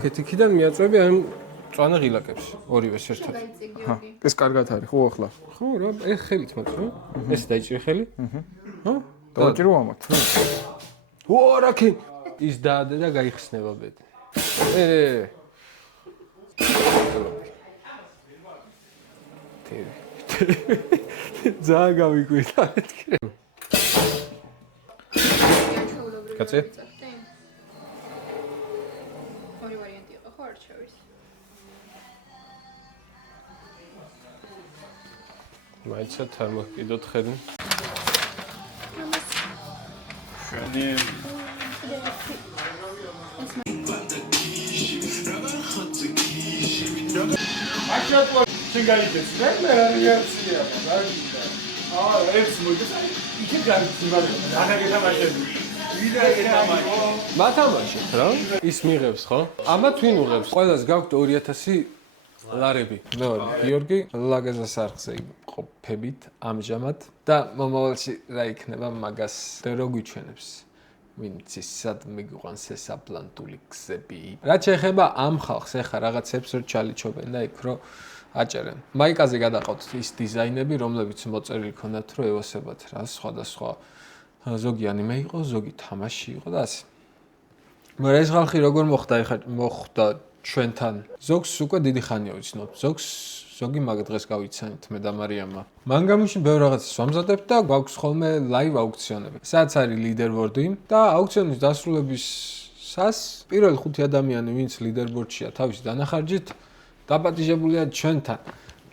ქეთიქიდან მიაწვევი ამ წვანა ღილაკებს ორივეს ერთად. ეს კარგად არის, ხო ახლა. ხო რა, ეს ხელით მოწ, რა? ეს დაიჭირე ხელი? ხო? დავაჭირო ამათ. ვორაკი ის დაადე და გაიხსნება ბედი. ძალიან გავიკვირდა მეთქი. კაცი? ორი ვარიანტი იყო ხო არჩევის? მაიცად არ მოგკიდოთ ხედი. შენი მაშატო შეგაიგეს მე რეაქცია მაგიდა ეს მოიდეს იქ გარციმალე ანაგეთამაშები მათამაშეთ რა ის მიღებს ხო? ამა თვინ უღებს ყველას გაქვთ 2000 ლარები. მეორე გიორგი ლაგაზას არხზე ყოფებით ამჟამად და მომავალში რა იქნება მაგას რო გვიჩვენებს. ვინც ისად მიგვიყვანს ეს აპლანტული გზები. რაც შეეხება ამ ხალხს ახლა რაღაცებს რო ჩალიჩობენ და იქ რო აჭერენ. მაიკაზე გადაყავთ ის დიზაინები, რომლებიც მოწერილი ქონდათ რო ევასებათ რა სხვადასხვა ზოგი ანიმე იყო, ზოგი თამაში იყო და ასე. მაგრამ ეს ხალხი როგორ მოხდა ჩვენთან? ზოგს უკვე დიდი ხანია ვიცნობ. ზოგი მაგ დღეს გავიცანით მე და მარიამმა. მანგამუში ბევრ რაღაცას ვამზადებთ და გვაქვს ხოლმე ლაივ აუქციონები. სადაც არის ლიდერბორდი და აუქციონის დასრულებისას პირველი 5 ადამიანი, ვინც ლიდერბორდშია თავისი დანახარჯით, დაპატიჟებულია ჩვენთან.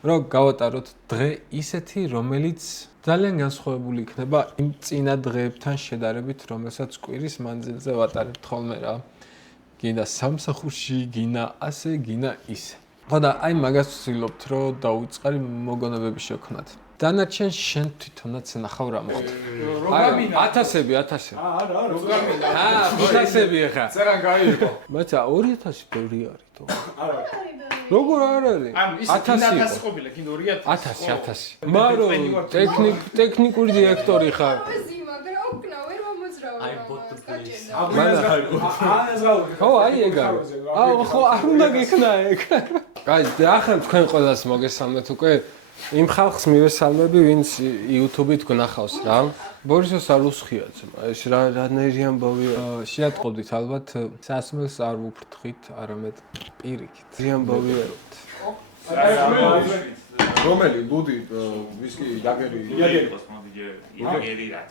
რომ გავატაროთ დღე ისეთი, რომელიც ძალიან განსხვავებული იქნება იმ წინა დღეებთან შედარებით, რომელსაც კვირის მანძილზე ვატარებთ ხოლმე რა. გინდა სამსახურში, გინდა ასე, გინდა ისე. ხო და აი მაგას ვცდილობთ, რომ დაუწყარი მოგონებები შექმნათ. დანარჩენ შენ თვითონაც ნახავ რა მოხდა. ათასები. არა, როგამინდა. 500-ები ახლა. წერან გაიყო. მაგრამ 2000 ბევრი არის თო. არა. როგორ არ არის? 1000 ყოფილა, კიდე 2000. მარო ტექნიკური დირექტორი ხარ. ხო, აი ეგ არის. ხო, არ უნდა გიქნა ეგ. აი, ახლა თქვენ ყველას მოგესალმეთ უკვე. იმ ხალხს მივესალმები, ვინც YouTube-ით გნახავს რა. ბორისოს არ უსხიათ. ეს რანაირი ამბავია. შეატყობდით ალბათ, სასმელს არ ვუფრთხით, არამედ პირიქით. ამბავია. რომელი ლუდი ვისკი იაგერი იაგერი რა.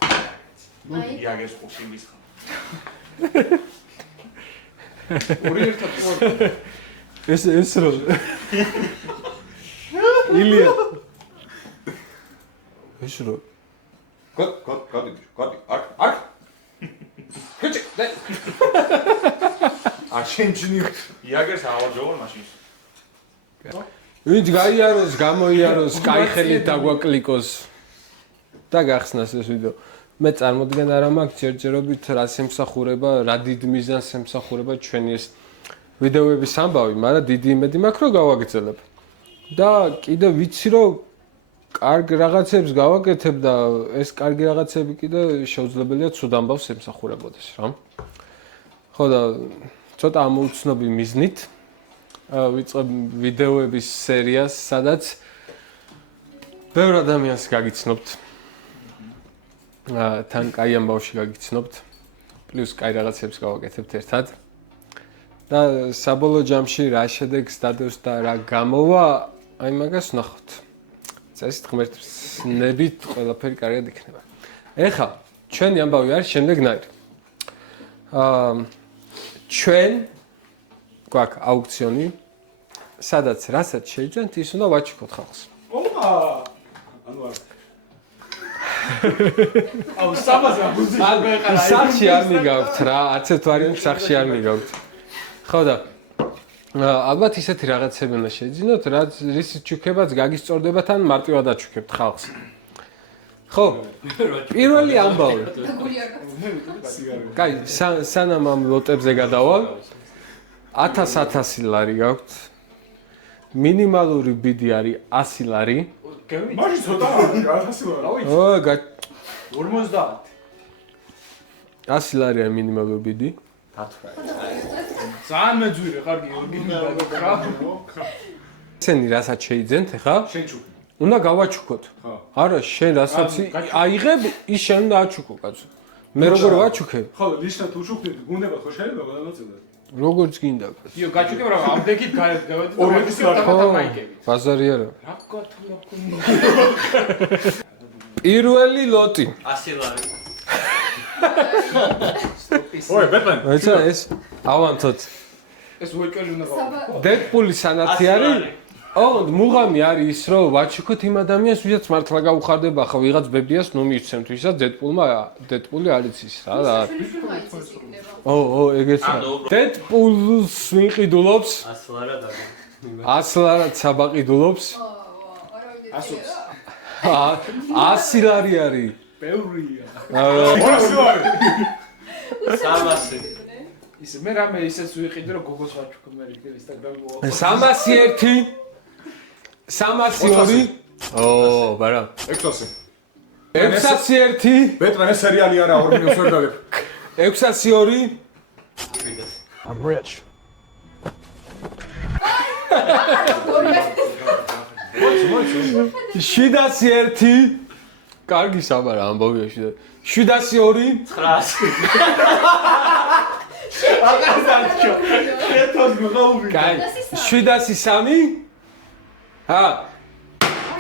იაგერს ხუთი ხა. ორი ერთად ხო? ეს რო ილია ეს რო გადი აქ ქეჭი შენჯნი იაგერს ავარჯობენ მაშინ ვინც გაიაროს, გამოიაროს, კაი ხელით დაგვაკლიკოს და გახსნას ეს ვიდეო. მე წარმოდგენ არა მაქვს ჯერჯერობით რას ემსახურება, რა დიდ მიზანს ემსახურება ჩვენი ეს ვიდეოების ამბავი, მაგრამ დიდი იმედი მაქვს რომ გავაგრძელებ. და კიდე ვიცი რომ კარგ რაღაცებს გავაკეთებ და ეს კარგი რაღაცები კიდე შეუძლებელია ცუდ ამბავს ემსახურებოდეს რა. ხო და ცოტა ამოუცნობი მიზნით ვიწყებ ვიდეოების სერიას, სადაც ბევრ ადამიანს გაგიცნობთ. თან კაი ამბავში გაგიცნობთ. პლუს კაი რაღაცებს გავაკეთებთ ერთად. და საბოლოო ჯამში რა შედეგს დადევს და რა გამოვა, აი მაგას ვნახოთ. წესით ღმერთნებით ყველაფერი კარგად იქნება. ეხლა ჩვენი ამბავი არის შემდეგნაირი. ჩვენ გვაქვს აუქციონი, სადაც რასაც შეიძენთ, ის უნდა ვაჩიქოთ ხალხს. ანუ აუ საბაზა მუზიკა მეყარა. სახში არ მიგავთ რა, არც ერთ ვარიანტს სახში არ მიგავთ. ხო და ალბათ ისეთი რაღაცები უნდა შეიძინოთ, რაც რის ჩუქებაც გაგისწორდება თან მარტივად აჩუქებთ ხალხს. ხო? პირველი ამბავი. კაი, სანამ ამ ლოტებზე გადავალ, 1000 ლარი გაქვთ. მინიმალური ბიდი არის 100 ლარი. მაშინ ცოტა არის 100 ლარი. ო, 50. 100 ლარია მინიმალური ბიდი. ძალიან მეძვირე ხარ გიორგი და ესენი რასაც შეიძენთ ხა? შენ ჩუქი. უნდა გავაჩუქოთ. ხო. არა, შენ რასაც აიღებ, ის შენ უნდა აჩუქო, კაცო. მე როგორ ვაჩუქე? ხო, ნიშნად უჩუქდით, გუნდება ხო შეიძლება გადამოწევდეთ. როგორც გინდა, კაცო. იო, გაჩუქებ რა, ამდენით გავედი და ორი წელი დამაიკები. ბაზარი არა. რა გქოთო რა გქონდა? პირველი ლოტი. 100 ლარი. ой, ბეტმენ. აიცა ეს ავანთოთ. ეს უეჭველი უნდა გავა. დედპული სანათი არის? ოღონდ მუღამი არის ის, რომ ვაჩუქოთ იმ ადამიანს, ვისაც მართლა გაუხარდება, ხო ვიღაც ბებიას ნუ მივცემთ, ვისაც დედპული არის ის რა. ო, ეგეც რა. დედპულს ვიყიდულობს? 100 ლარად არის. 100 ლარად საბაყიდულობს? 100 ლარი არის. ბევრია. 300. ისე მე რამე ისეც ვიყიდე რომ გოგოს ვაჩუქებ მე ინსტაგრამი მოაყვა. 301 302 ო, ბარა. 600. 601 ბეტმენ ეს სერიალი არა 2 მინუტს ვერ დავებ. 602 I'm rich. შიდასი 1 კარგი საბარა ამბობია შიდა. 702 900. აღარსანჩო. შეთოს მღაუბი. კაი 703 ჰა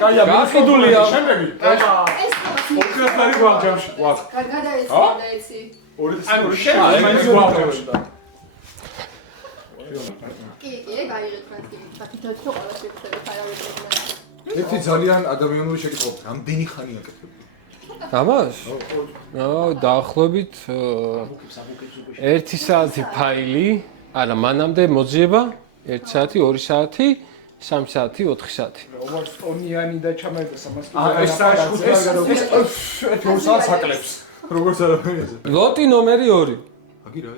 კაია, გახიდულია. შემდეგი. ოქროთარი გვამჯამში. ვახ. გადაეცი. 2000 შენ მაინც გვამჯამში. კი, გაიღეთ ტრანსკრიფტი. დაფიქრეთ, რომ ყველა შეგიძლიათ არავითარ. ერთი ძალიან ადამიანური შეკითხვა. რამდენი ხანია კეთებული? ამას? დაახლოებით 1 საათი ფაილი, არა, მანამდე მოძიება 1 საათი, 2 საათი, 3 საათი, 4 საათი. როგორც ონიანი და ჩამერდა 300 ეს ორ საათს აკლებს. როგორც არაფერია. ლოტი ნომერი 2. აგი რა,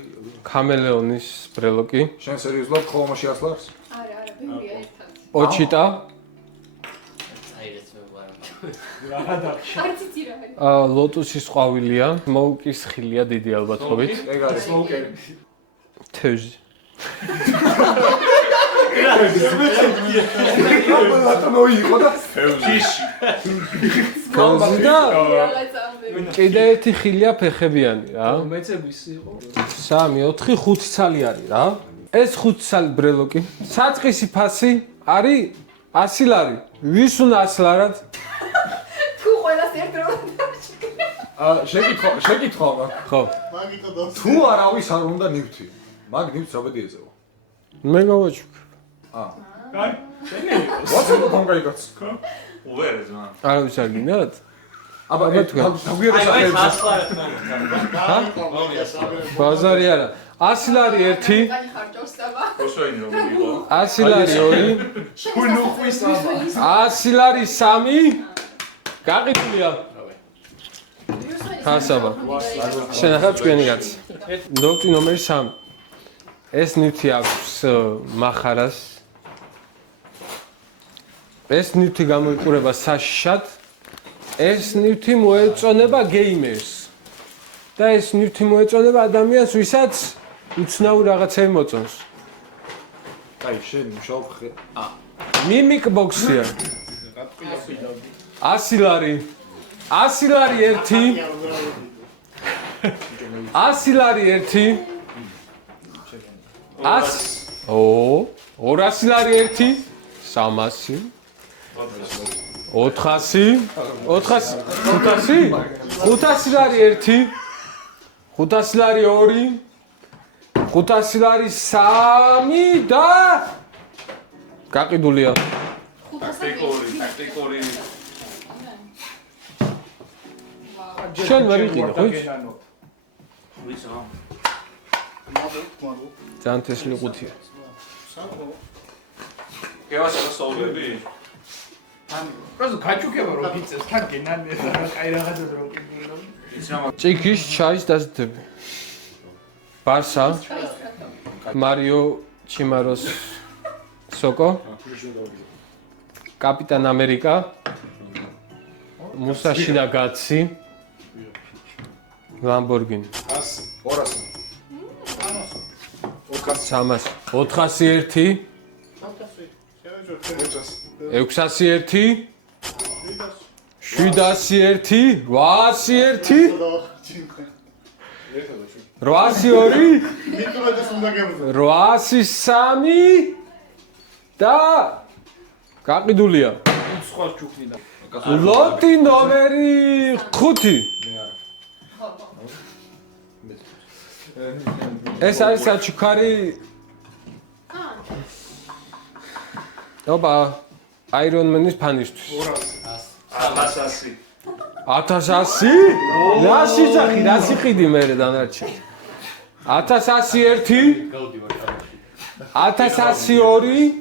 ქამელეონის ბრელოკი, შენ სერიოზულად ხოლმე შეასლავს? არა, ბევრია ერთად. ოჩიტა, აიღეთ მე ვარ. არც იცი რა არის. ლოტუსის ყვავილია, მოუკისხილია დიდი ალბათობით. ეგ არის სმოუკერი. თევზი. ბატონო იყო და ჯიში. თევზი და რაღაცა ამბები. კიდე ერთი ხილია ფეხებიანი რა. მეცების იყო. 3, 4, 5 ცალი არის რა. ეს 5 ცალი ბრელოკი. საწყისი ფასი არის 100 ლარი. ვის უნდა 100 ლარად? თუ ყველას ერთდროულად შეკითხვა მაქვს. ხო. თუ არავის არ უნდა ნივთი. მაგ ნივთს რაბედი ეწევა? მე გავაჩუქე. კაი. What's the point guys? უვერეს მან. არავის არ გინდათ? აბა დაგვიერე აი საფერებს. 100 ლარად მომხდარა. ბაზარი არა. 100 ლარი 1, კანი ხარჯავს საბა. ოსოინი რომ იყო. 100 ლარი 2, ქუნუხვის 100 ლარი 3. გაყიდულია. ხასაბა. შენახავ ჭკვიანი კაცი. ლოტი ნომერი 3. ეს ნივთი აქვს მახარას. ეს ნივთი გამოიყურება საშიშად. ეს ნივთი მოეწონება გეიმერს. და ეს ნივთი მოეწონება ადამიანს, ვისაც უცნაურ რაღაცები მოწონს. კაი, შენ მუშაობ ხე. მიმიკ ბოქსია. 100 ლარი. 100 ლარი 1. 100 ლარი 1. 100. ო, 200 ლარი 1. 300. 400. 400. 500. 500 ლარი 1. 500 ლარი 2. 500 ლარი 3 და გაყიდულია. ტაქტიკური. შენ ვერ იყიდე, ხო? ვიცი რა. ძალიან თესლი ყუთია. გევასება სოულები? პროზო გაჩუქება რომ იწეს თან გენანე და კაი რაღაცა რომ კიდე. იცი რა ჭიქის ჩაის დაზრდები. ბარსა, მარიო ჩიმაროს სოკო, კაპიტან ამერიკა, მუსაში და გაცი, ლამბორგინი. 200. 400. 300 401 601 701 801 802 803 და გაყიდულია სხვა ჯუხი და ლოტი ნომერი 5 ეს არის საჩუქარი ოპა აირონმენის ფანისთვის 100. 1100 რაში ძახი რას იყიდი მე დანარჩენ 1101 1102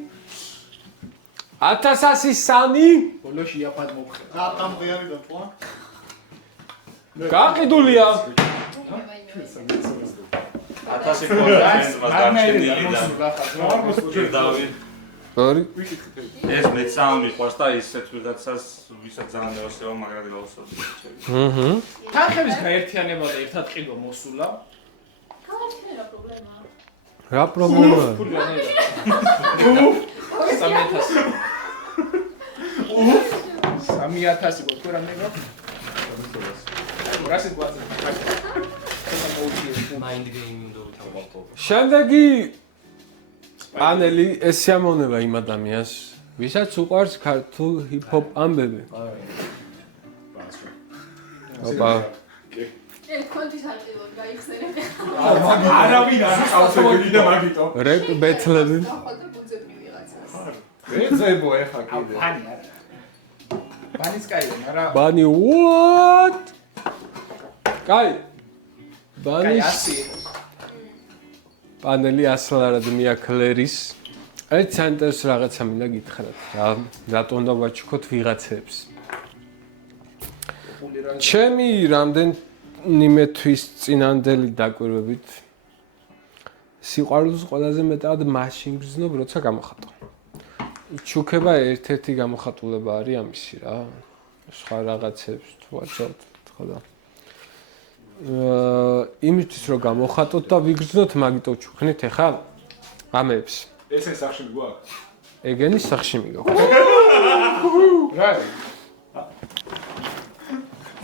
1103 ბოლოში იაფად მოვხდა გაყიდულია 1000 კოლექციას გადაჭენილი და პირდავი ორი ეს მეცაუნ მიყვარს და ისეთ ვიღაცას ვისაც ძალიან დაოსება მაგრამ დაუსწრებს. თანხების გაერთიანება და ერთად ყიდვა მოსულა გაერთიანება პრობლემაა. რა პრობლემაა 3000 გქო რამდენი გაქვს? რასეთ გვაძლევ? Mind game უნდა ვთავაზო. შემდეგი პანელი ეს სიამოვნება იმ ადამიანს ვისაც უყვარს ქართულ ჰიპ-ჰოპ ამბები ოპა კონტის არყიდოთ გაიხსენებ. არავინ არ ხავსები და მაგიტო. რეპ ბეთლები ახალ და ბუნძები ვიღაცას. ეძებო ეხა კიდე. ბანი არა. ბანის კაია, მაგრამ ბანი what? კაი კაი ბანის ასი. პანელი ასლარად მიაქლერის ერთ ცენტრს რაღაცა მინდა გითხრათ რა რატო უნდა ვაჩუქოთ ვიღაცებს ჩემი რამდენიმე თვის წინანდელი დაკვირვებით სიყვარულს ყველაზე მეტად მაშინ გრძნობ როცა გამოხატო ჩუქება ერთ-ერთი გამოხატულება არის ამისი რა სხვა რაღაცებს თუ ვაჭოთ ხო და იმისთვის რომ გამოხატოთ და ვიგრძნოთ მაგიტო ჩუქნით ახლა ამებს ესე სახში გვაქვს. ეგენის სახში მიგაქვს რა?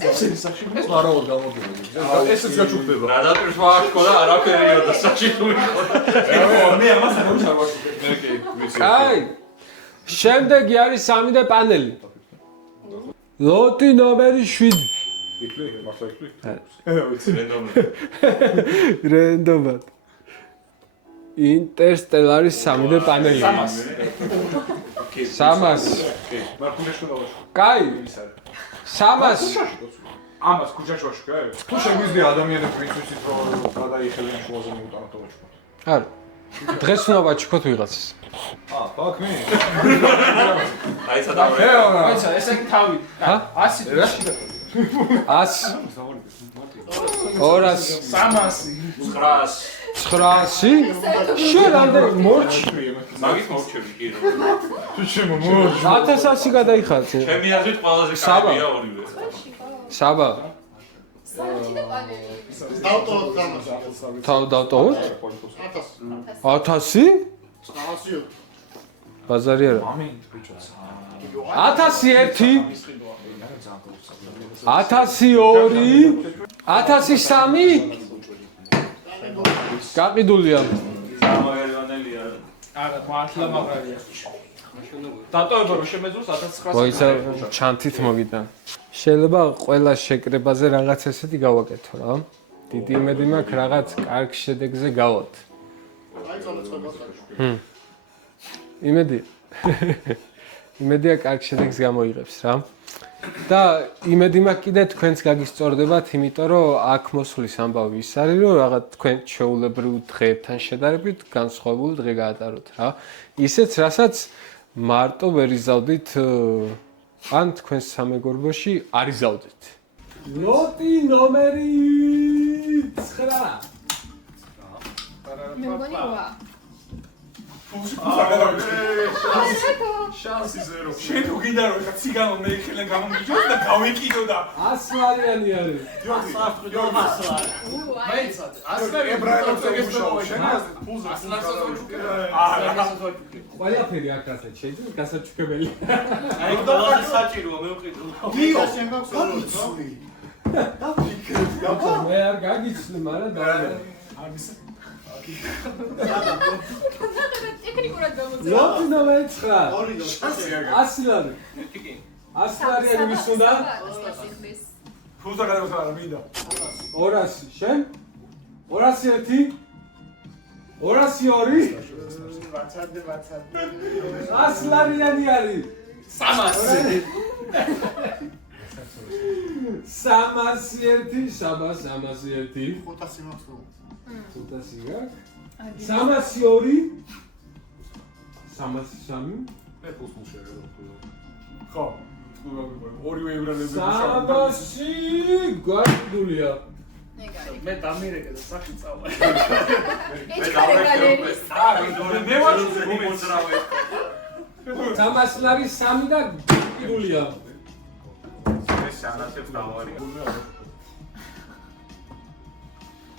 ეს სახში ეს ვარაუდ გამოგივლები. ესეც გაჩუქდება. რა დაპირს ვაქვს და არაფერია და საჭი თუ იყო. მე ამას არ ჩარვაშუქე. კი, ვიცი. აი შემდეგი არის 3D პანელი ლოტი ნომერი 7 იკლი, მართლა იკლი. რენდომად ინტერსტელარის 3D პანელი 300 მართულეშო დავაშუქე. კაი ის არის. 300 ამას ქუჩაში ვაშუქე? თუ შეგვიძლია ადამიანებს ვინცვიცით რომ გადაიხელენ შუაზე მიუტანოთ და ვაჩუქოთ. არა დღეს უნდა ვაჩუქოთ ვიღაცას fuck me. აი სადავე. აიცა, ესე კი თავი. ჰა? 100 რაში და 100 200 300 900 900 შენ მორჩი მაგის მოვჩები კი რომ. თუ შემო მოჟ. 1100 გადაიხარჯე ჩემი აზრით ყველაზე საბა. კარგია ორივე. საბა საერთოდ და პანელი. თავ დავტოვოთ 1000 ბაზარი არა 1001 1002 1003 გაყიდულია სამაგერიანელია. არა, მართლა მაგრალია. დატოვება რომ შემეძლოს 1900. მოიცა ჩანთით მოგიტან შეიძლება ყველა შეკრებაზე რაღაც ესეთი გავაკეთო რა დიდი იმედი მაქვს რაღაც კარგ შედეგზე გავალთ იმედია კარგ შედეგს გამოიღებს რა და იმედი მაქვს კიდე თქვენც გაგისწორდებათ იმიტომ რომ აქ მოსulis ამბავი ის არის რომ რაღაც თქვენ შეულებრივ დღეებთან შედარებით განსხვავებული დღე გაატაროთ რა ისეც რასაც მარტო ვერ იზავდით ან თქვენს სამეგობროში არ იზავდით ლოტი ნომერი 9 მე მგონი ვა. შანსი ზერო. შენ თუ გინდა რომ ეხა ციგანო მე ხელენ გამომიჯოს და გავიკიდო და 100 ლარიანი არის. მაიცად. ასლარი ებრაელებს ემუშაო შენ ფულზე. ყველაფერი აქ ასეთ შეიძლება გასაჩუქებელი. აი ყველაზე საჭიროა მე ვყიდო. დიო შენ გაქვს მე არ გაგიცნი, მაგრამ და ამის ტექნიკურად გამოძა. ლოტინო მეცხრა. 100 ლარი. 100 ლარიანი ვის უნდა? ფულზე გადავხარ რა მინდა 200 შენ? 201 202 ვაცადე 100 ლარიანი არის. 300 301 საბას 301 500 მაქვს თუ 500 გაქვს 302 303 მე ფულს მუშაობ ხო ორივე ევრალები 300 გაიგდულია მე დამირეკე და სახი წავა. ეჩქარე გალერის. მე ვაჩუქე მომოძრავე 300 ლარი 3 და გაიგდულია მე სანაცებს დავარი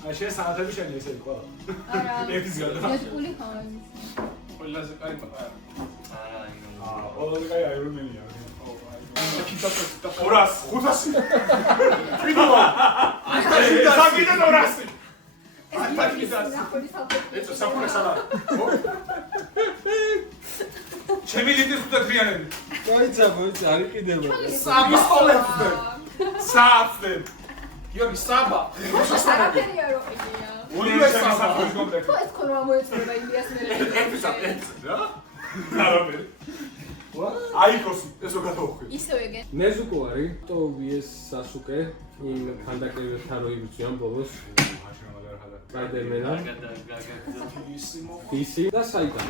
აი შენ საათები შენ ესე იყო არა. ერთის გადა ეთკული ხარ. ყველაზე კაი მყარა. ყველანი კაი აირონია ორას 500 ვიდოა საკიდე 200 ეცო საფურე სალა ჩემი ლიტრის უნდა დრიანები მოიცა არ იყიდება საპისტოლებზე საათზე გიორგი საბა. არაფერია რო ყიდია. ორივე საფურის კომპლექტი ხო ეს ხომ მოეწოდება ინდიას მერე. რა? არაფერი. აიკოსი, ესო გადავხვი. ისევ ეგენ. ნეზუკო არის то ვიეს სასუკე იმ ხანდაკლებთან რო იბრძვიან ბოლოს გადემენა ისი და საიდან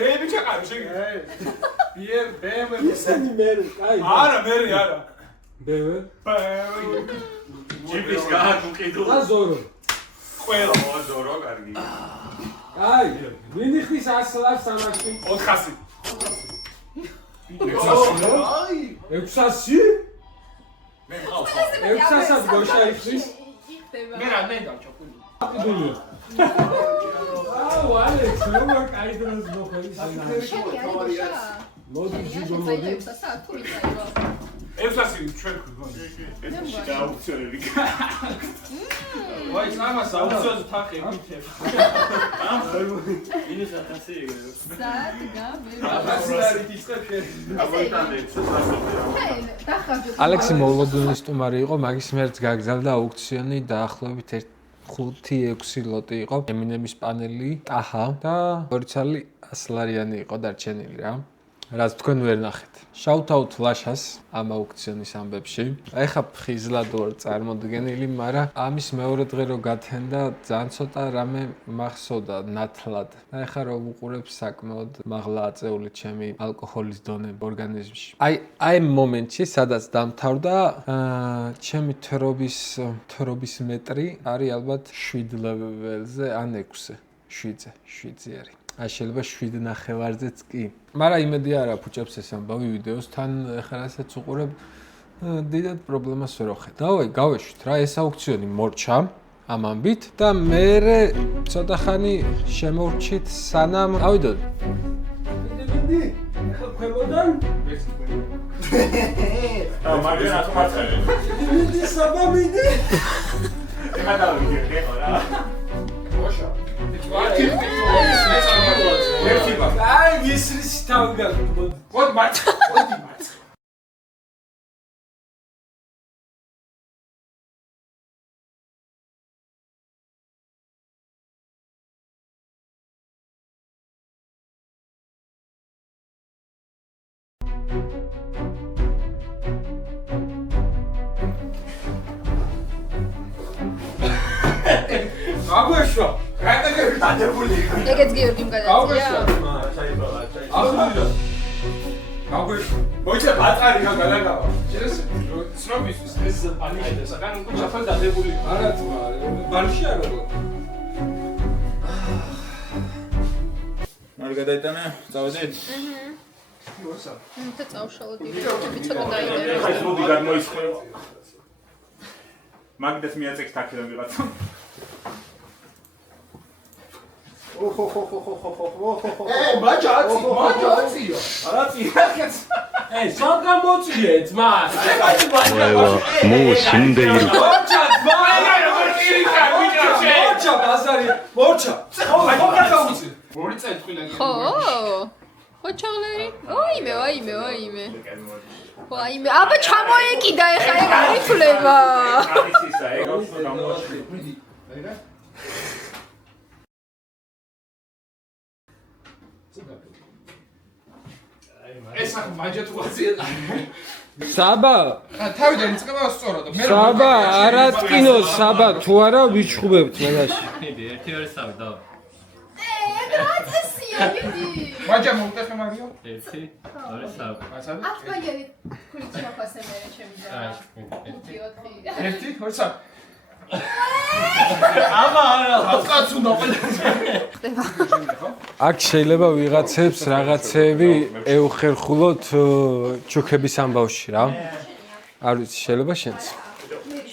მე ბიჭაყარი შეგე იერ ბემე ისინი მე კაი არა მე არა ბევე ჯიპის გააკიდო და ზორო ყველა ზორო კარგი კაი ვინი ხის 100 ლარს სამაში 400 აი 600 მე მყავს 600 გოშა იხვის იხდება. მე რა მე დავჭოყული. აკიდული აუ ალექს როგორ კაი დროს მოხდი სანამ შენი არის გუშა. მოდი ჯიგო მოდი 600 თუ იწაიო. 600 ჩვენ გვქონდა ეს გააუქციონები ვაი სამას აუციონზე თახე მითებ. მინუს 100 იგივე. სად გამე. 100 ლარი ისყებ შენ. აბოიტანდე ალექსი მოვლოდუნის სტუმარი იყო, მაგის მერც გაგზავნა აუქციონი დაახლოებით 5-6 ლოტი იყო. ემინემის პანელი, ტაჰა და ორი ცალი 100 ლარიანი იყო დარჩენილი რა. რაც თქვენ ვერ ნახეთ. Shout out ლაშას ამ აუქციონის ამბებში. ეხა ფხიზლად ვარ წარმოდგენილი, მაგრამ ამის მეორე დღე რო გათენდა, ძალიან ცოტა რამე მახსოვდა ნათლად. ეხა რო ვუყურებ საკმაოდ მაღლა აწეული ჩემი ალკოჰოლის დონე ორგანიზმში. აი მომენტში, სადაც დამთავრდა, ჩემი თრობის მეტრი არის ალბათ 7 ლეველზე ან 6-ზე. 7-ზე არის. აი შეიძლება 7.5-ზეც კი. მაგრამ იმედი არა ფუჭებს ეს ამბავი ვიდეოს თან ახლა რასაც უყურებ დიდად პრობლემას ვერ ვახეთ. დავაი გავეშვით რა ეს აუქციონი მორჩა ამ ამბით და მე ცოტა ხანი შემოვრჩით სანამ ავიდოდ. მიდი ახლა ქვემოდან მაგერა თმარცხელი მიდი საბა მიდი ეხა დავიგე რა ოშა ერთი ბა აი ისრის თავი გაგმოდ მოდი მათ აგვეშვა გადაგები დადებული ეგეც გიორგიმ გადაწია. ახლა აგვეშვა მოიცა ბაწარი გადაგავა შეიძლება ცნობისთვის ეს ანიშნე საკანო უკვე ჩაფალდადებული არა თქმა ბარში არა გადაიტანე, წავედით? და წავშალოთ იდეები ცოტა დაიდე. ხაი მოდი გადმოისხრო. მაგდეს მიაწექს თაქიდან ვიღაცა. ბაჭაცი. არაცი. ეი, სანამ მოწიეთ მას. お前はもう死んでいる。 მორჩა ბაზარი, მორჩა. ორი წელი თქვილა. ხო? ხო ჩაღლერი? აიმე. აიმე. აბა ჩამოეკიდა ეხა ეგ არ ითვლება. ისისა, ეგ გამოაჩინე. ეს ახ მაჯეთ ვაზია. საბა, თავიდან იწყება სწორად. საბა, არა ტკინო, საბა, თუ არა ვიჩხუბებთ მენაში. მიდი, 1-2-3 და. ეგ რა წესია, მიდი. მაჯა მოუტეხე მარიო. 1-2-3. ასად? ათბაგერი ქულიჩი მაფასე მერე ჩემი და. აი, მიდი. 1-2-3. 1-2-3. აბა არა. აკაც უნდა ყველაზე. აქ შეიძლება ვიღაცებს რაღაცები ეუხერხულოთ ჩუქების ამბავში რა. არ ვიცი, შეიძლება შენც.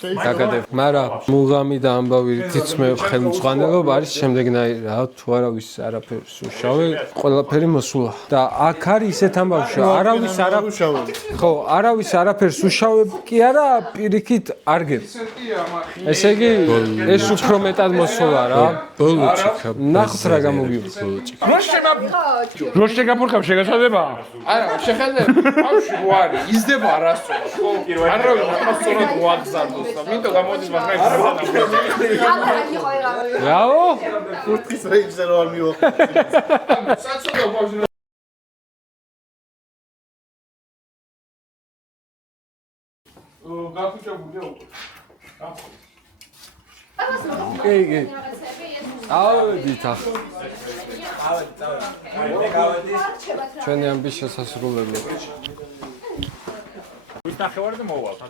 გაგადებ, მაგრამ მუღამი და ამბავი რითიც მე ხელმძღვანელობა არის შემდეგნაირი რა, თუ არავის არაფერს უშავე, ყველაფერი მოსულა. და აქ არის ისეთ ამბავში, არავის ხო, არავის არაფერს უშავებ კი არა, პირიქით არ გებ. ესე იგი, ეს უფრო მეტად მოსულა რა. ბოლო ჩიქა. ნახოთ რა გამოგივა. რო შეგაფურხებ შეგეშადება? არა, შეხედე. ბავშვი ვარი, იზდება არასწორად, ხო? არავინ არასწორად მოაგზავნოს და მინდა გამოდის მაგრამ აბა რა იყო ეგ? რაო? კურთხის რეიჯზე რო არ მივახო. საცოდო ბავშვი. გაფუჭებულია უკვე. კი. ავედით ახ. ჩვენი ამბის შესასრულებლად.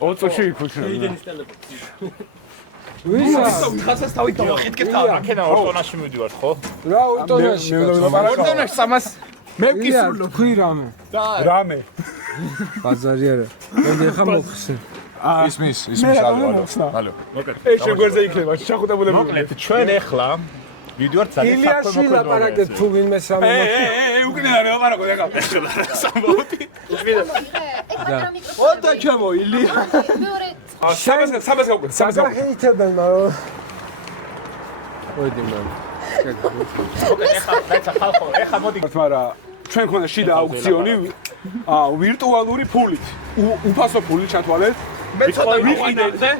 ოწოში იქუჩნე. ვისა? ხაცას თავი დავახიტკეთ და აქედან ორტონაში მივდივარ, ხო? რა ორტონაში? ორტონაში 300 მე ვკისრულობ. თქვი რამე. რამე. ბაზარი არა. მე ხა მოხსენ. ისმის, ალო. ეს შეგვერზე იქნება, შეხუტებულები. მოკლედ, ჩვენ ახლა ვიდივართ ძალიან ილიაში ლაპარაკეთ თუ ვინმე სამი. უკინა რა ლაპარაკობ ეხლა. სამბოთი. ოდა ჩემო ილია. მეორე სამას გავყვეთ, სამას გავყვეთ. ხეითებენ მაგრამ. ოიდი მან. მოკლედ, ეხლა დაიცა ხალხო, ეხლა მოდი. მაგრამ ჩვენ ქონდა შიდა აუქციონი ვირტუალური ფულით. უფასო ფული ჩათვალეთ. მე ცოტა ვიყიდე.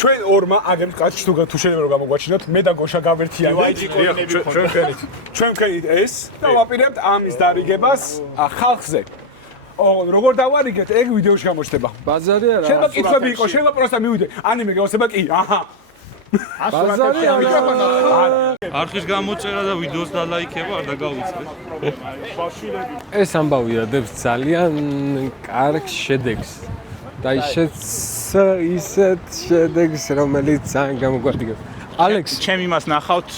ჩვენ ორმა აგებს კაცი თუ შეიძლება რომ გამოგვაჩინოთ მე და გოშა გავერთიანეთ ჩვენ ვქენით ეს და ვაპირებთ ამის დარიგებას ხალხზე როგორ დავარიგეთ ეგ ვიდეოში გამოჩნდება ბაზარი არა. შეიძლება კითხვები იყოს შეიძლება პროსტა მივიდე ანიმე გავასება კი აჰა ბაზარი არა. არხის გამოწერა და ვიდეოს დალაიქება არ დაგავიწყეთ. ეს ამბავია დებს ძალიან კარგ შედეგს. და ისეთ შედეგს რომელიც ძალიან გამოგვადგება. ალექს, ჩემ იმას ნახავთ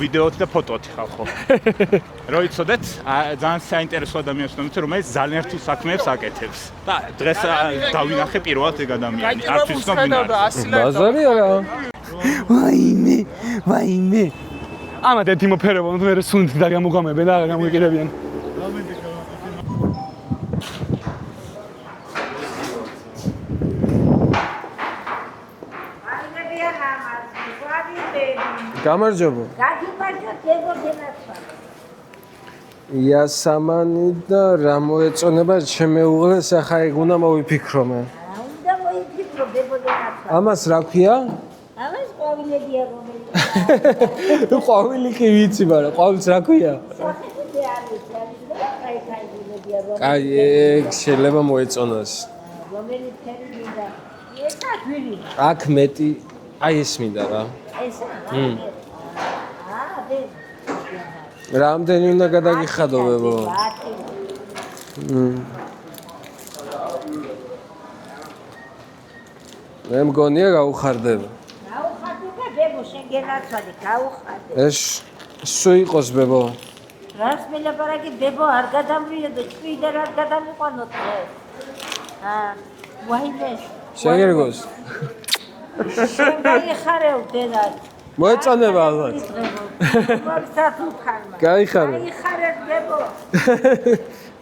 ვიდეოთი და ფოტოთი ხალხო. რო იცოდეთ, ძალიან საინტერესო ადამიანს ვთქვით, რომელიც ძალიან რთულ საქმეებს აკეთებს. და დღეს დავინახე პირველად ეგ ადამიანი. არ ვიცნობ ვინ არის. ბაზარი არა. ვაიმე. ამათ ერთი მოფერება, მე სუნთ და გამოგამებენ და გამოგიკიდებიან. გამარჯობა. გაგიმარჯოთ ეგო გენაცვალა. იასამანი და რა მოეწონება შემეუღლეს ახლა ეგ უნდა მოვიფიქრო მე. უნდა მოიფიქრო გენაცვალა. ამას რა ქვია? ამას ყვავილებია რომელიც. ყვავილი კი ვიცი, მაგრამ ყვავილს რა ქვია? სახეთზე არის და კაი-კაიებია რომელიც. აი ეგ შეიძლება მოეწონოს. რომელიც თერი მინდა. ესა გვირი. აქ მეტი აი ეს მინდა რა. ესა. რამდენი უნდა გადაგიხადობებო? მე მგონია გაუხარდება. გაუხარდება ბებო შენ გენაცვალე გაუხარდება. ეს სუ იყოს ბებო. რას მელაპარაკი დებო არ გადამრიოდო თქვი და რას გადამიყვანო დღეს ვაიმე შეგერგოს შენ გაიხარეო დედას მოეწონება ალბათ მოგცათ უხარმა გაიხარე გაიხარე დებო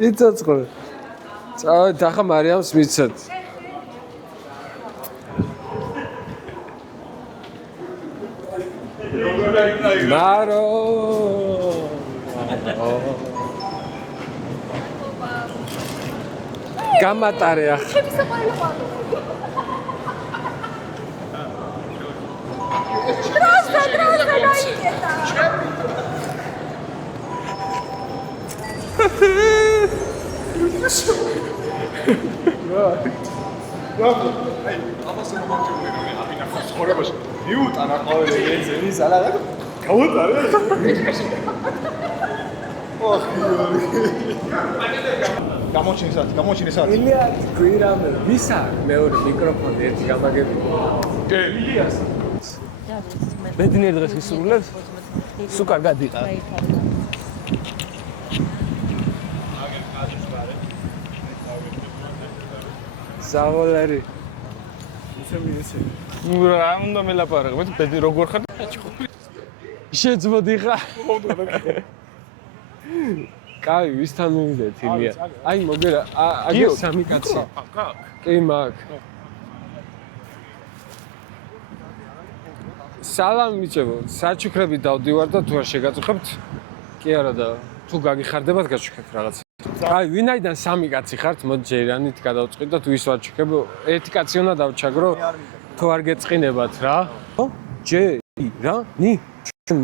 იცოცხლე წავედ ახლა მარიამს მიცეთ მარო გამატარე ახლა ჩემი საყვარელი ყვავი. დროშა დაიგეთა. გამოჩინე საათი. ილია გვირამე ვისა მეორე მიკროფონი ერთი გამაგები კი, ილიას. ბედნიერ დღეს ისრულებს სულ კარგად იყავ ზავალერი რა უნდა მელაპარაკო მე ბედი როგორ ხარ შეძმოდი ხა კაი ვისთან მივიდეთ ილია აი მოგერა აგი სამი კაცი კი მაგ სალამ მიჭებო საჩუქრები დავდივარ და თუ არ შეგაწუხებთ კი არა და თუ გაგიხარდებათ გაჩუქებთ რაღაცა აი ვინაიდან სამი კაცი ხართ მოდი ჯერანით გადავწყვიტოთ ვის ვაჩუქებო ერთი კაცი უნდა დავჩაგრო თუ არ გეწყინებათ რა ხო ჯერანი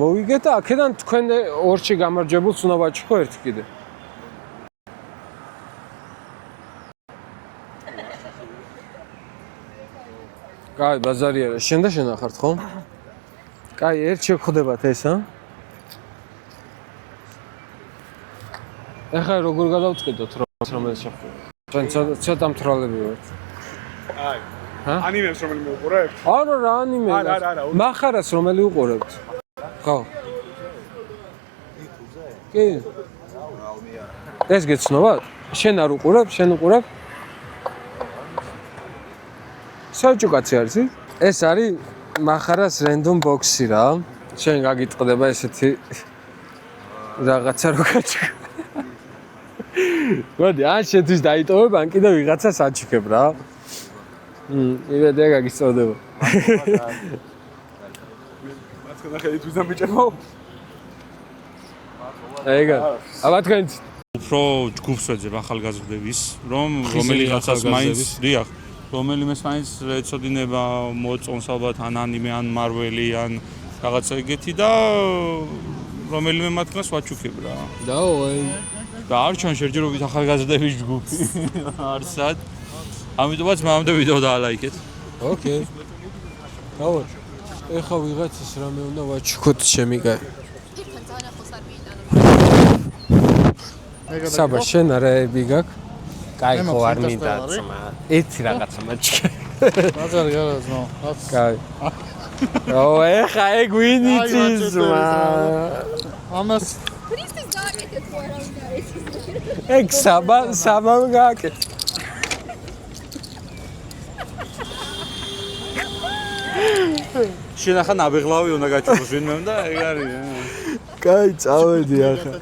მოვიგეთ და აქედან თქვენ ორში გამარჯვებულს უნდა ვაჩუქო ერთი კიდე კაი ბაზარი არა შენ და შენ ახართ ხო კაი ერთ შეგხვდებათ ეს ეხლა როგორ გადავწყვიტოთ რომელიც შეხვდება ჩვენ ცოტა მთვრალები ვართ აი ანიმეს რომელიმე უყურებთ? არა რა ანიმე არა მახარას რომელი უყურებთ ხო კი ეს გეცნობათ შენ არ უყურებ შენ უყურებ საჭუკაცი არის ეს არის მახარას რენდომ ბოქსი რა შენ გაგიტყდება ესეთი რაღაცა რო გაჩქ მოდი ან შეთვის დაიტოვებ ან კიდე ვიღაცას აჩუქებ რა ივედე გაგიწოდება მათქანა ხედით ვიზამ ბიჭებო ეგა აბა თქვენ უფრო ჯგუფს ვეძებ ახალგაზრდების რომ რომელიღაცას მაინც დიახ რომელიმეს მაინც ეცოდინება მოწონს ალბათ ან ანიმე ან მარველი ან რაღაცა ეგეთი და რომელიმე მათგანს ვაჩუქებ რა დაო აი და არ ჩან შეჯერობით ახალგაზრდების ჯგუფი არსად ამიტომაც მამამდე ვიდეო დაალაიქეთ ოკეი დაო ეხა ვიღაცას რამე უნდა ვაჩუქოთ ჩემი კაი ერთთან ძალიან ახლოს არ მიიტანო. საბა შენ არაები გაქვს კაი ხო არ მინდა ძმა ერთი რაღაცა მაჩქე მაწარ გარას ნო კაი ო ეხა ეგ ვინიცის ძმა ამას ქრისტეს გააკეთეთ ხო არა უნდა ეს ეგ საბამ გააკეთე შენ ახლა ნაბეღლავი უნდა გაჩუქოს ვინმე და ეგ არის კაი წავედი ახლა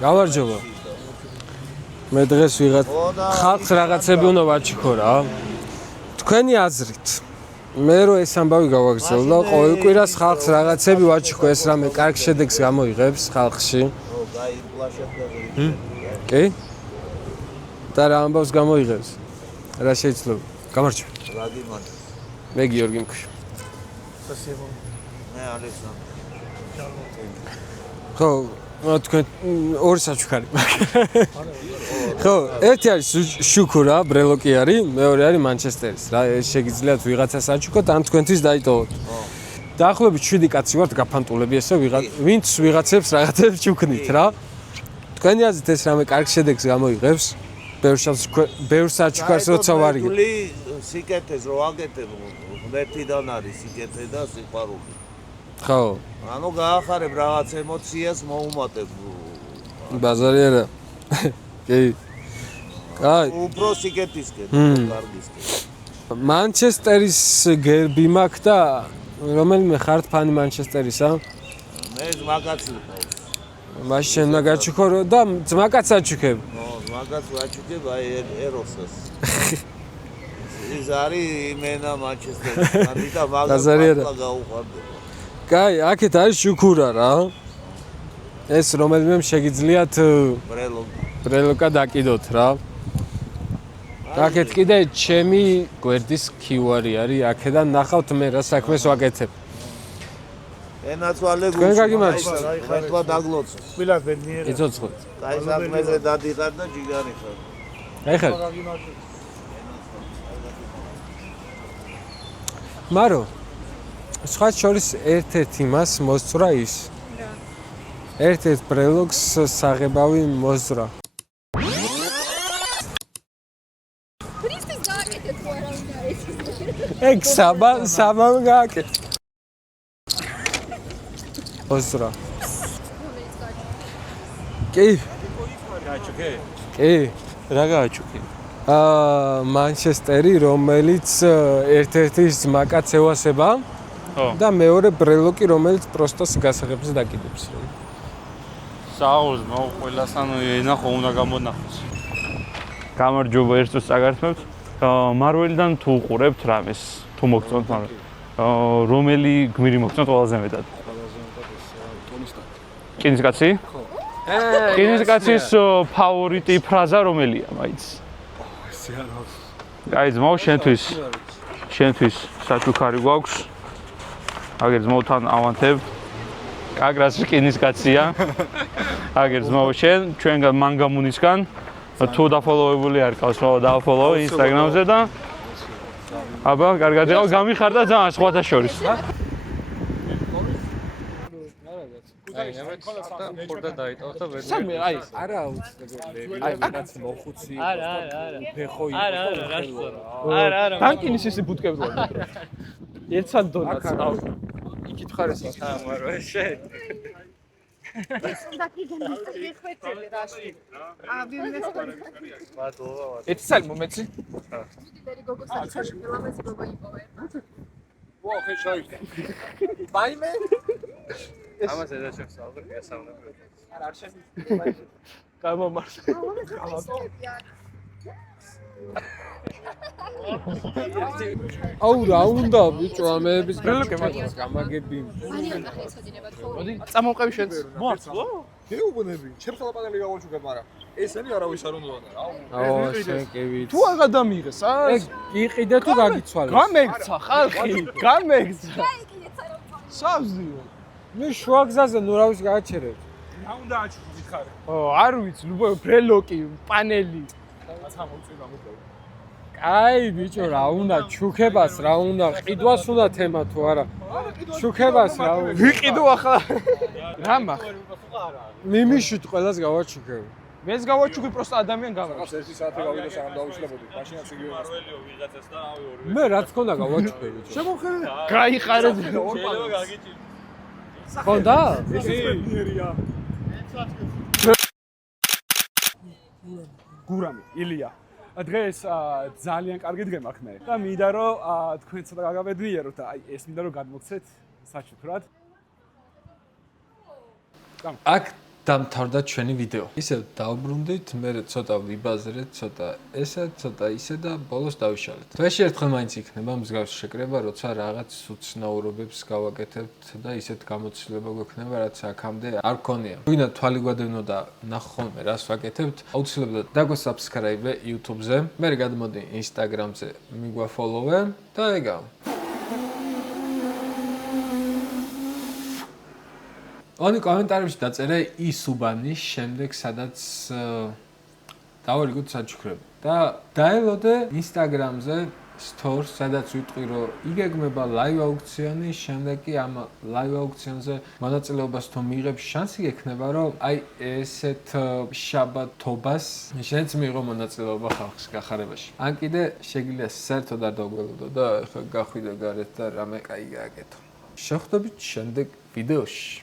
გამარჯობა მე დღეს ვიღაც ხალხს რაღაცები უნდა ვაჩიქო რა თქვენი აზრით მე რო ეს ამბავი გავაგრძელო და ყოველ კვირას ხალხს რაღაცები ვაჩიქო ეს რამე კარგ შედეგს გამოიღებს ხალხში კი და რა ამბავს გამოიღებს რა შეიძლება გამარჯობა მე გიორგი მქვია მე ალექსანდრე ხო თქვენ ორი საჩუქარი ხო ერთი არის შუქურა ბრელოკი არის მეორე არის მანჩესტერის რა შეგიძლიათ ვიღაცა საჩუქოთ ან თქვენთვის დაიტოვოთ დაახლოებით 7 კაცი ვართ გაფანტულები ესე ვინც ვიღაცებს რაღაცებს ჩუქნით რა. თქვენი აზრით ეს რამე კარგ შედეგს გამოიღებს? ბევრს აჩუქარს როცა ვარიგე. სიკეთეს რო აკეთებ, ღმერთიდან არის სიკეთე და სიყვარული. ხო. ანუ გაახარებ რაღაც ემოციას მოუმატებ. ბაზარი არა. კი. კაი. უფრო სიკეთისკენ, კარგისკენ. მანჩესტერის გერბი მაქვს და რომელიმე ხართ ფანი მანჩესტერისა? მე ზმაკაცი ვიყავ. მაშინ შენ უნდა გაჩუქო და ძმაკაც აჩუქებ. ზმაკაც ვაჩუქებ აი ეროსას. ის არის იმენა მანჩესტერი და მაგალითად გაუყვარდება. კაი, აქეთ არის შუქურა რა. ეს რომელიმე შეგიძლიათ ბრელოკა დაკიდოთ რა. აქეთ კიდე ჩემი გვერდის ქივარი არის, აქედან ნახავთ მე რა საქმეს ვაკეთებ. ენაცვალე გულში. თქვენ გაგიმართ. ხეთვა დაგლოცო. ყველა ბედნიერი. იცოცხლეთ. აი საქმეზე დადიხარ და ჯიგარი ხარ. აი ხარ. მარო სხვა შორის ერთ-ერთი მას მოსწრა ის. ერთ-ერთ ბრელოგს საღებავი მოსწრა. პრისტის გააკეთეთ ხო არა უნდა ეს. ეგ საბა გააკეთ. მოსწრა. კი. გააჩუქე? კი. რა გააჩუქე? მანჩესტერი, რომელიც ერთ-ერთი ძმაკაც ევასება. და მეორე ბრელოკი, რომელიც პროსტოს გასაღებს დაკიდებს. საუზმო, ყველასთან ენახო უნდა გამონახოს. გამარჯობა ერთოს წაგართმევთ. მარველიდან თუ უყურებთ რამეს, თუ მოგწონთ, მაგრამ რომელი გმირი მოგწონთ ყველაზე მეტად? კინის კაცი? ხო. კინის კაცის ფავორიტი ფრაზა რომელია, მაიც? ესე არ აქვს. აი, ძმო, შენთვის საჩუქარი გვაქვს. აგერ ძმოთან ავანთებ. კაგრას რკინის კაცია. აგერ ძმო შენ ჩვენგან მანგამუნისგან თუ დაფოლოვებული არ ყავს, რა დაფოლოვე ინსტაგრამზე და აბა კარგად იყავ, გამიხარდა ძალიან სხვათა შორის. აი, არა აუცილებელი. აი, რაც მოხუცი. არა. ფეხო იყო. არა. ბანკინის ისე ბუტკებდა. ერთსად დონაც აუ. იქით ხარ ეს. ამარო შენ. ერთი სალი მომეცი. დერი გოგოს არის ლამაზი გოგო იპოვე. ვაუ, ხე შევიდე. ბაიმე? ამას ეძახებს ალბათ გასაუბრებლად. არა, არ შემიძლია. გამომართ. აუ რა უნდა ბიჭო ამეების ბრელოკებს გამაგები. მანიან ახლა ეცოდინებათ ხო? მოდი, წამოვყევი შენც. მოარწო? გეუბნები, ჩემს ხალაპანელი გავაჩუქებ, მაგრამ ესენი არავის არ უნდა და. აუ, შენ კი ვიცი. თუ არ გადამიღეს, ეგ იყიდე თუ გაგიცვალე. გამეგცა ხალხი, გამეგცა. სავზიო. ნუ შუა გზაზე ნუ რა ვიცი გააჩერებ. რა უნდა აჩუქი ხარ? ო, არ ვიცი, ნუ ბრელოკი, პანელი. რაცა მოწინა მოკლედ. აი ბიჭო რა უნდა ჩუქებას რა უნდა ყიდვას უნდა თემა თუ არა ჩუქებას რა უნდა ვიყიდო ახლა რა მახ მიმიშით ყველას გავაჩუქებ მეც გავაჩუქი პროსტა ადამიან გამარჯვე ერთი საათი გავიდა სანამ დავიშლებოდი მაშინაც იგივე მარველიო ვიღაცას და ავი ორი მე რაც ქონდა გავაჩუქე ბიჭო შემოხერე გაიხარე შეიძლება გაგიჭირ ხონდა ბედნიერია გურამი ილია დღეს ძალიან კარგი დღე მაქვს მე და მინდა რომ თქვენ ცოტა გაგაბედნიეროთ და აი ეს მინდა რომ გადმოგცეთ საჩუქრად აქ დამთავრდა ჩვენი ვიდეო. ისევ დავბრუნდით, მე ცოტა ვიბაზრეთ, ცოტა ესა, ცოტა ისე და ბოლოს დავიშალეთ. დღეში ერთხელ მაინც იქნება მსგავსი შეკრება, როცა რაღაც უცნაურობებს გავაკეთებთ და ისეთ გამოცდილება გვექნება, რაც აქამდე არ გქონია. ვინდა თვალი გვადევნო და ნახონ მე რას ვაკეთებთ, აუცილებლად დაგვასაბსკრაიბე YouTube-ზე, მე გადმოდი Instagram-ზე, მიგვაფოლოვე და ეგაა. Oni კომენტარებში დაწერე ის უბანის შემდეგ სადაც დავარიგოთ საჩუქრები და დაელოდე Instagram-ზე store, სადაც ვიტყვი, რომ იგეგმება live აუქციონი, შემდეგ კი ამ live აუქციონზე მონაწილეობას თუ მიიღებ, შანსი გექნება, რომ აი ესეთ შაბათობას შენც მიიღო მონაწილეობა ხალხის გახარებაში. ან კიდე შეგიძლია საერთოდ არ დაგველოდო და ახლა გახვიდე გარეთ და რამე კაი გააკეთო. შევხვდებით შემდეგ ვიდეოში.